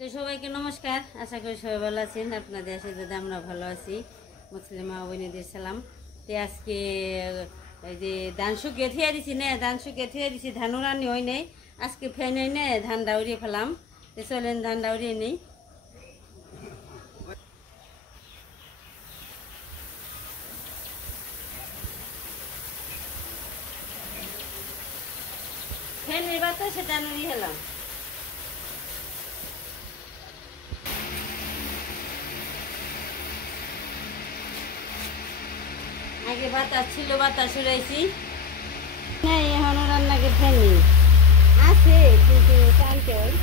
তো সবাইকে নমস্কার, আশা করি সবাই ভালো আছেন। আপনাদের আশীর্বাদে আমরা ভালো আছি। মুসলিম মা বোনেদের সালাম। তো আজকে এই যে ধান শুকিয়ে থিয়ে দিছি না, ধান শুকিয়ে থিয়ে দিছি, ধান উড়ানি হয় নাই। আজকে ফ্যান হয় না, ধান দাউরিয়ে ফেলাম। তো চলেন ধান দাউরিয়ে নেই। ফ্যানের বাতাসে ধান উড়িয়ে ফেলাম। আগে বাতাস ছিল, বাতাস উড়াইছি। হ্যাঁ, এখনো রান্নাকে ফ্যান নেই, আছে কিন্তু টানতে হয়।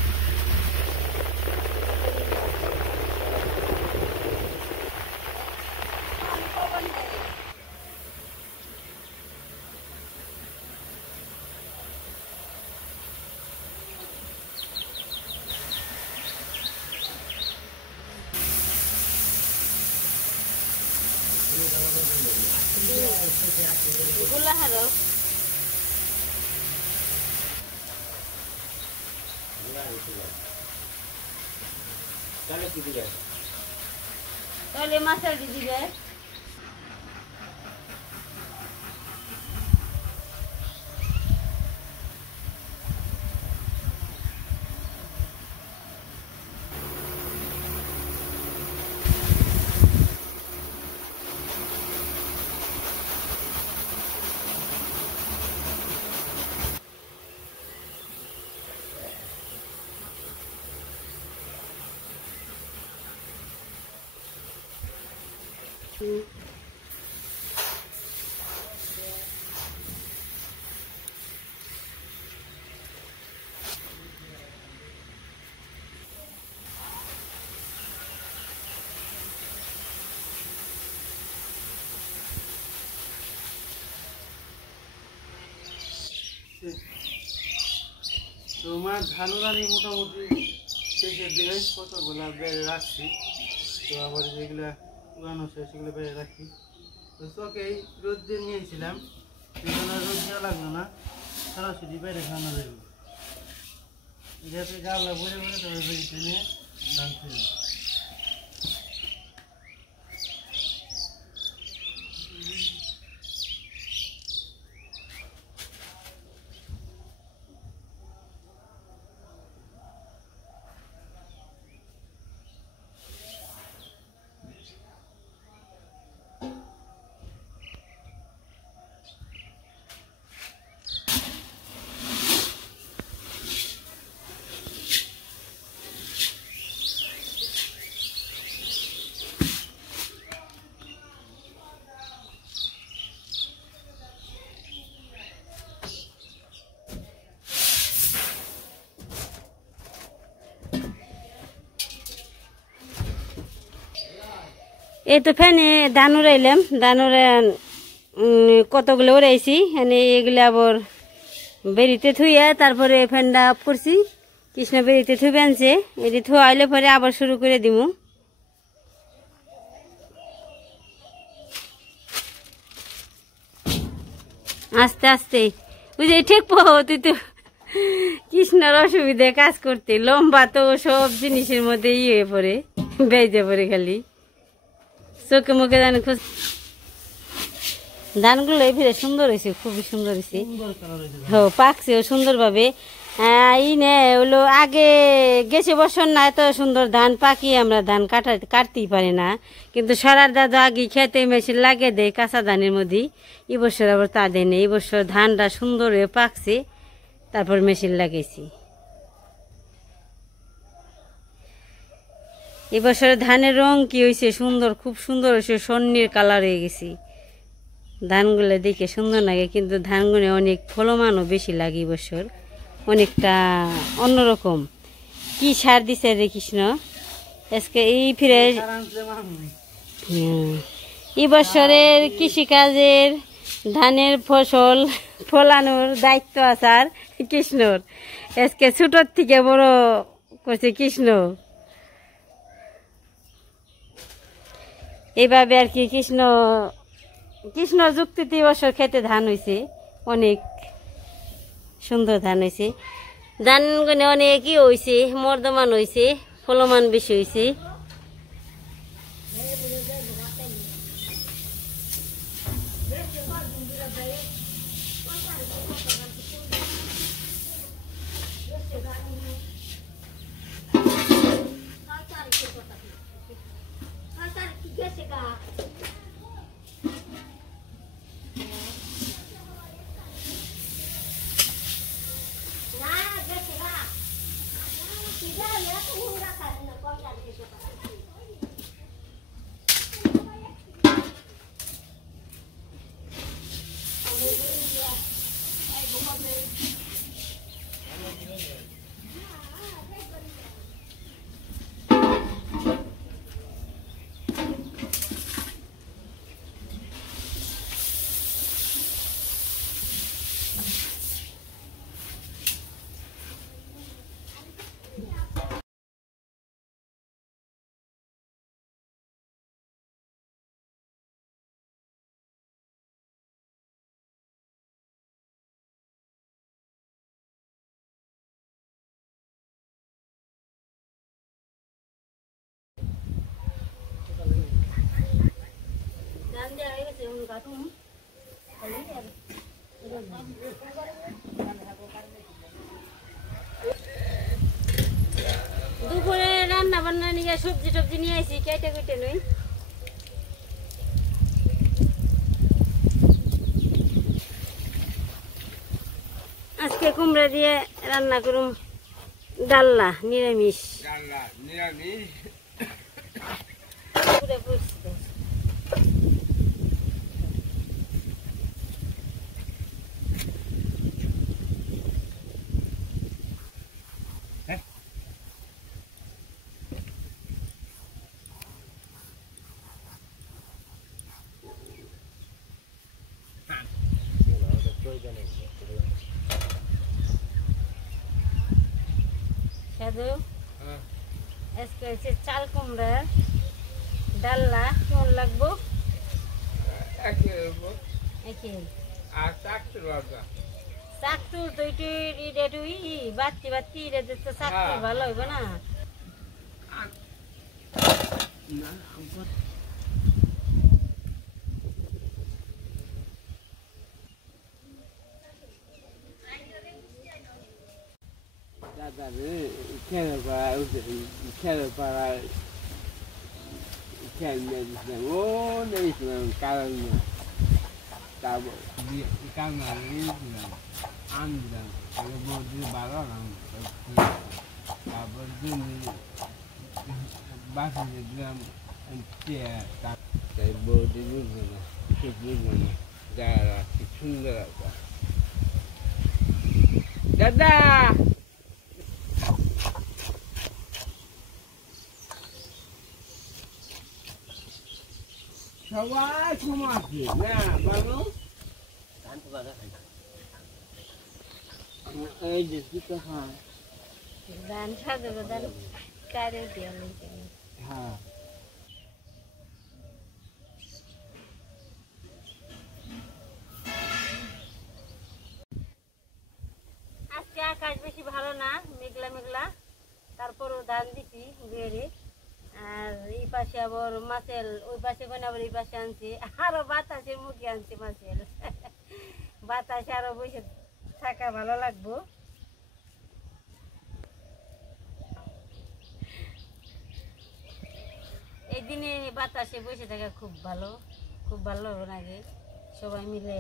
গুলাহারো তাহলে মাছের দিবে। তোমার ধান উড়ানি মোটামুটি শেষের দিকে কতগুলা বেড়ে রাখছি। তো আবার যেগুলা উড়ানো শেষ সেগুলো বেড়ে রাখি। তো চকেই রোদ দিয়ে নিয়েছিলাম, সেখানে রোদ দেওয়া লাগলো না, সরাসরি বেড়ে খাওয়ানো যাবে। যেহেতু গাবলা ভরে ভরে তবে বেরিয়ে নিয়ে ধান ফেলি। এই তো ফ্যানে ধান উড়াইলাম, ধান উড়ে কতগুলো উড়াইছি। এগুলো আবার বেরিতে থুইয়া তারপরে ফ্যানটা অফ করছি। কৃষ্ণ বেরিতে থুবে আনছে, এটি থুয়াইলে পরে আবার শুরু করে দিব। আস্তে আস্তে বুঝে ঠিক তুই তো কৃষ্ণর অসুবিধায় কাজ করতে, লম্বা তো সব জিনিসের মধ্যে ইয়ে পড়ে, বেজে পড়ে খালি চোখে মুখে জানি খুব। ধানগুলো এই ফিরে সুন্দর হয়েছে, খুবই সুন্দর হয়েছে। হ্যাঁ, পাকছেও সুন্দরভাবে। হলো আগে গেছে বছর না এত সুন্দর ধান পাকিয়ে আমরা ধান কাটতেই পারি না, কিন্তু সরার দাদা আগে খেতে মেশিন লাগিয়ে দেয় কাঁচা ধানের মধ্যে। এই বছর আবার তা দেয় না, এই বছর ধানটা সুন্দর হয়ে পাকছে, তারপর মেশিন লাগিয়েছি। এবছর ধানের রং কি হয়েছে সুন্দর, খুব সুন্দর হয়েছে, স্বর্ণের কালার হয়ে গেছে। ধানগুলো দেখে সুন্দর লাগে, কিন্তু ধানগুলো অনেক ফলমানও বেশি লাগে এবছর, অনেকটা অন্যরকম। কি সার দিছে রে কৃষ্ণ আজকে এই ফিরে? এই বছরের কৃষিকাজের ধানের ফসল ফলানোর দায়িত্ব আসার কৃষ্ণর। আজকে ছোটোর থেকে বড় করছে কৃষ্ণ। এইভাবে আর কি কৃষ্ণ কৃষ্ণ যুক্তিতে বছর খেতে ধান হয়েছে, অনেক সুন্দর ধান হয়েছে। ধানগুলো অনেকই হয়েছে, মর্দমান হয়েছে, ফলমান বেশি হয়েছে। দুপুরে রান্না বান্না নিয়ে সবজি টবজি নিয়ে আসি, কেটে কেটে নই। আজকে কুমড়া দিয়ে রান্না করুম ডাল্লা, নিরামিষ। পুরো বুঝতে সাধু আজকে হচ্ছে চাল কুমড়া ডাল্লা। কেমন লাগবো? চাকটুর তো একটু বাতি বাতি তো চাকটুর ভালো হইব না। দাদা সবাই সমাজে না বলো এই যে দুটো হয় ধান সাধু ধান কারে দিয়ে হ্যাঁ আজকে আকাশ বেশি ভালো না, মেঘলা মেঘলা। তারপরও ধান দিছি বেড়ে। আর এই পাশে আবার মাছের, ওই পাশে মানে আবার এই পাশে আনছি, আরো বাতাসের মুখে আনছি মাছের। বাতাসে আরো বসে থাকা ভালো লাগবো। এই দিনে বাতাসে বসে থাকা খুব ভালো, খুব ভালো লাগে। সবাই মিলে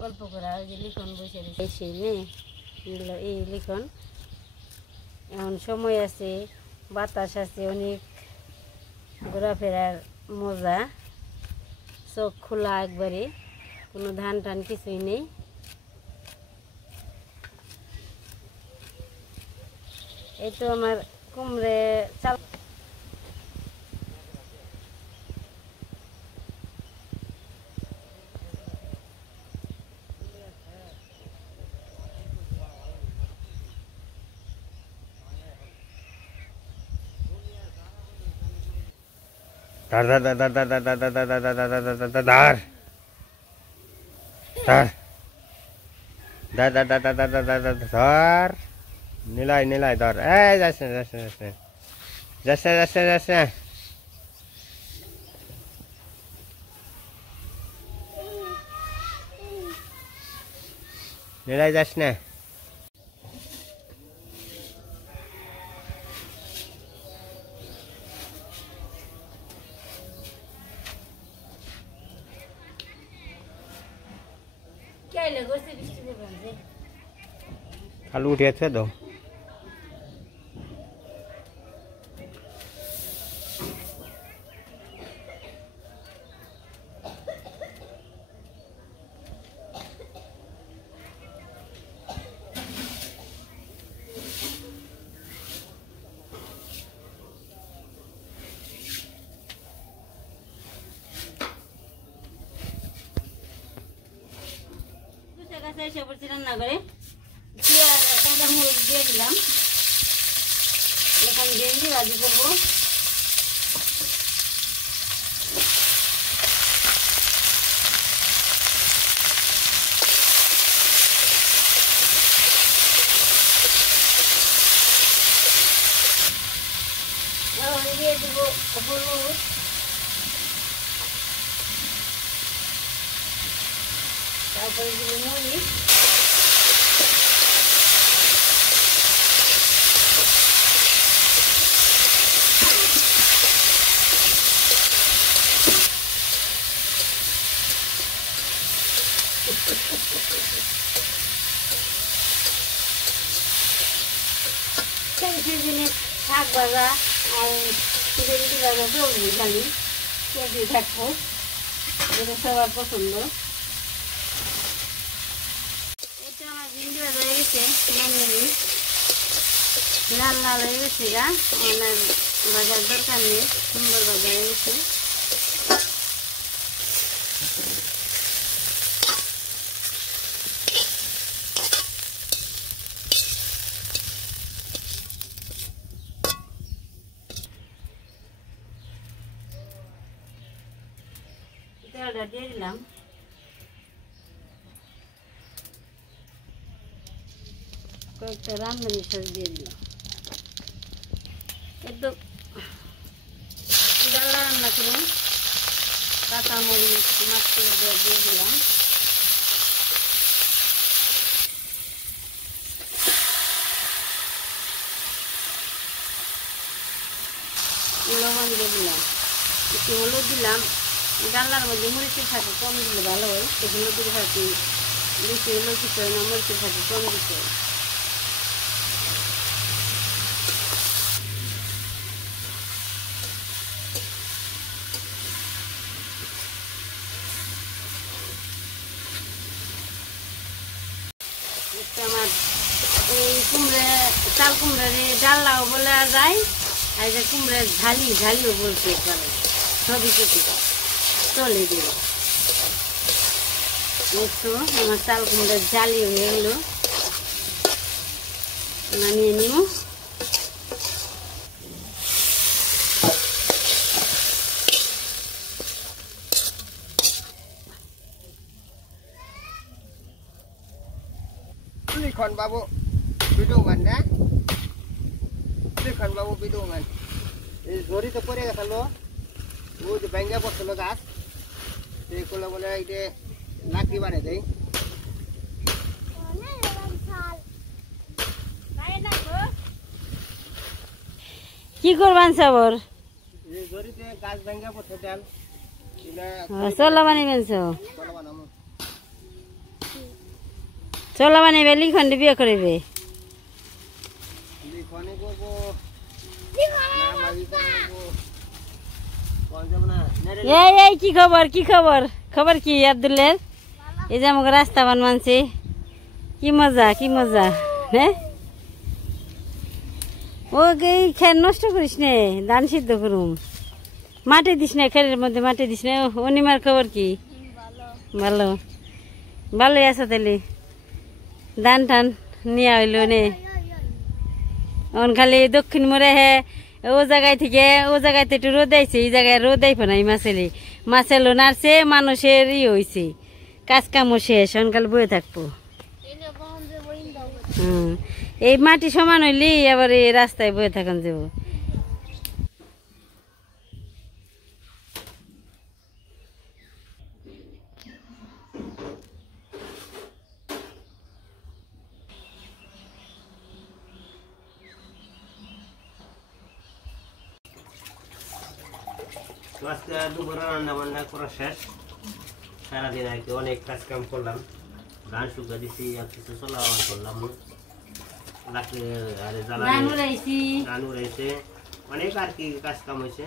গল্প করা, ওই যে লিখন বসে এসে নেই এই লিখন। এখন সময় আছে, বাতাস আছে, অনেক ঘোরাফেরার মজা, চোখ খোলা একবারে, কোনো ধান টান কিছুই নেই। এই তো আমার কুমড়ে চাল ধর নিলাই নিলাই ধর, এই যাস না যাস না যাস না যাস না যাস না যাস না নেড়াই যাস না খালু উঠে আছে তো এসে পড়ছি রান্না করে কাঁচা মরিচ দিয়ে দিলাম এখন ভেন্ডি ভাজি করবো দিয়ে দিব হলুদ তারপরে দিব মরিচ শাক ভাজা আর রুটি ভাজা চলবে খালি চলতে থাকবো যেটা সবার পছন্দ এটা আমার ভিন্ডি ভাজা হয়ে গেছে নামিয়ে লাল লাল হয়ে গেছে গা মানে ভাজার দরকার নেই সুন্দর ভাজা হয়ে গেছে তেলটা দিয়ে দিলাম কয়েকটা রান্নার সস দিয়ে দিলাম একটু ডালা রান্না করুন কাঁচামরিচ মাছ দিয়ে দিলাম লবণ দিয়ে দিলাম একটু হলুদ দিলাম ডালার মধ্যে মরিচের সাথে কম দিলে ভালো হয় তো হলুদের সাথে বেশি হলুদ দিতে হয় না মরিচের সাথে কম দিতে হয় আমার এই কুমড়ে চাল কুমড়ার ডাল্লাও বলা যায় আর যে কুমড়ের ঝালিও বলতে পারে সবই চলে দিল একটু আমার চাল কুমড়ার জালি হয়ে গেল নামিয়ে নিব লিখন বাবু বিদুমান না লিখন বাবু বিদুমান এই ঝড়ি তো পড়ে গেছিল ও যে ভেঙ্গা পড়ছিল গাছ এইগুলো বলে এই যে লাকড়ি বানিয়ে দেয় কি করবান সবর এই ঝড়িতে গাছ ভেঙ্গা পড়ছে তেল চলা বানিবেন চলা বানিবে লিখন বিয়ে করিবে লিখনে করবো এই কি খবর খবর কি আব্দুল্লের এই যে আমাকে রাস্তা বানছে কি মজা হ্যাঁ ওকে খের নষ্ট করিস নে ধান সিদ্ধ করুম মাটি দিস না খেরের মধ্যে মাটি দিস না অনিমার খবর কি ভালোই আছে তাহলে ধান টান নিয়ে হইল নে এখন খালি দক্ষিণ মোড়ে হে ও জায়গায় থেকে ও জায়গাতে একটু রোদ আইছে এই জায়গায় রোদ আইফে না এই মাছেলো নাড়ছে মানুষের হয়েছে কাজ কামও শেষ সকাল বয়ে থাকবো এই মাটি সমান হইলি আবার এই রাস্তায় বয়ে থাকান যাব তো আজকে দুপুরে রান্না বান্না করা শেষ। সারাদিন আর কি অনেক কাজ কাম করলাম, ধান শুকা দিছি, আর কিছু চলাওয়া করলাম, লাকড়ি আর ধান উড়াইছি, ধান উড়াইছে, অনেক আর কি কাজ কাম হয়েছে।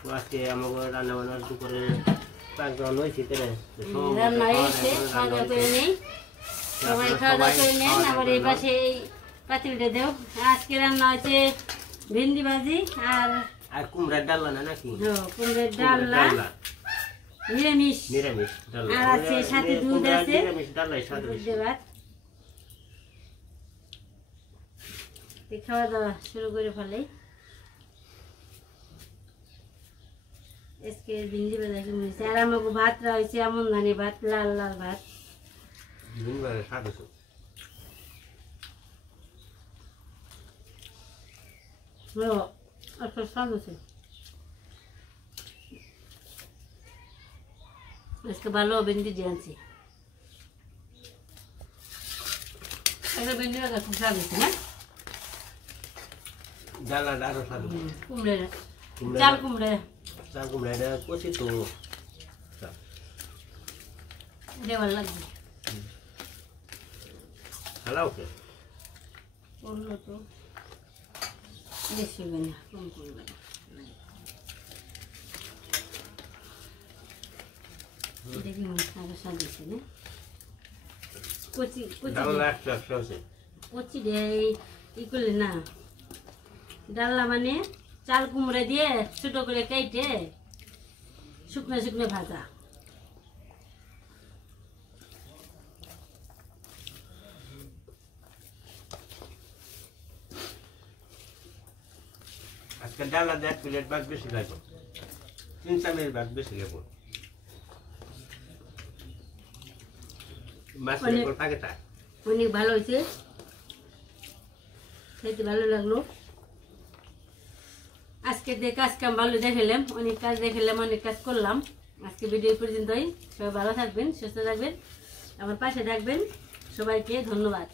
তো আজকে আমাকে রান্না বান্নার দুপুরে পাকগ্রাউন্ড হয়েছে তাহলে রান্না হয়েছে, খাওয়া দাওয়া করে নেই, সবাই খাওয়া দাওয়া করে নেন। আবার এই পাশে এই পাতিলটা দেও। আজকে রান্না হয়েছে ভেন্ডি ভাজি আর কুমড়ার ডাল্লা না নাকি? কুমড়ের ডালনা, নিরামিষ নিরামিষ ডাল্লা, আর আছে সাথে দুধ আছে, নিরামিষ ডাল্লাই সাথে দুধ দেওয়ার। খাওয়া দাওয়া শুরু করে ফেলে। আজকে ভেন্ডি ভাজা হয়েছে আর আমাকে ভাত রয়েছে এমন ধানে ভাত, লাল লাল ভাত। স্বাদ আছে। আচ্ছা স্বাদ আছে। আজকে ভালো ভেন্ডি দিয়ে আনছি। একটা ভেন্ডি ভাজা খুব স্বাদ হয়েছে না? ডাল্লাটা আরো স্বাদ। কুমড়ে চাল কুমড়ে, চাল কুমড়াটা কষি তো এটা ভালো লাগবে। ভালো ওকে করলো তো বেশি হবে না, কম করবে না। দেখি আরো স্বাদ হয়েছে না? কচি কচি ডাল্লা একশো একশো আছে। কচি দিয়ে ই করলে না, ডাল্লা মানে চাল কুমড়া দিয়ে ছোট করে কেটে শুকনো শুকনো ভাজা। আজকে ডাল্লা দিয়ে 1 প্লেট ভাত বেশি লাগবে, 3 চামচ ভাত বেশি লাগবে। মাছের উপর পাকেটা অনেক ভালো হয়েছে, খেতে ভালো লাগলো। আজকে কাজ কাম ভালো দেখালাম, অনেক কাজ দেখালাম, অনেক কাজ করলাম। আজকে ভিডিও পর্যন্তই। সবাই ভালো থাকবেন, সুস্থ থাকবেন, আমার পাশে থাকবেন। সবাইকে ধন্যবাদ।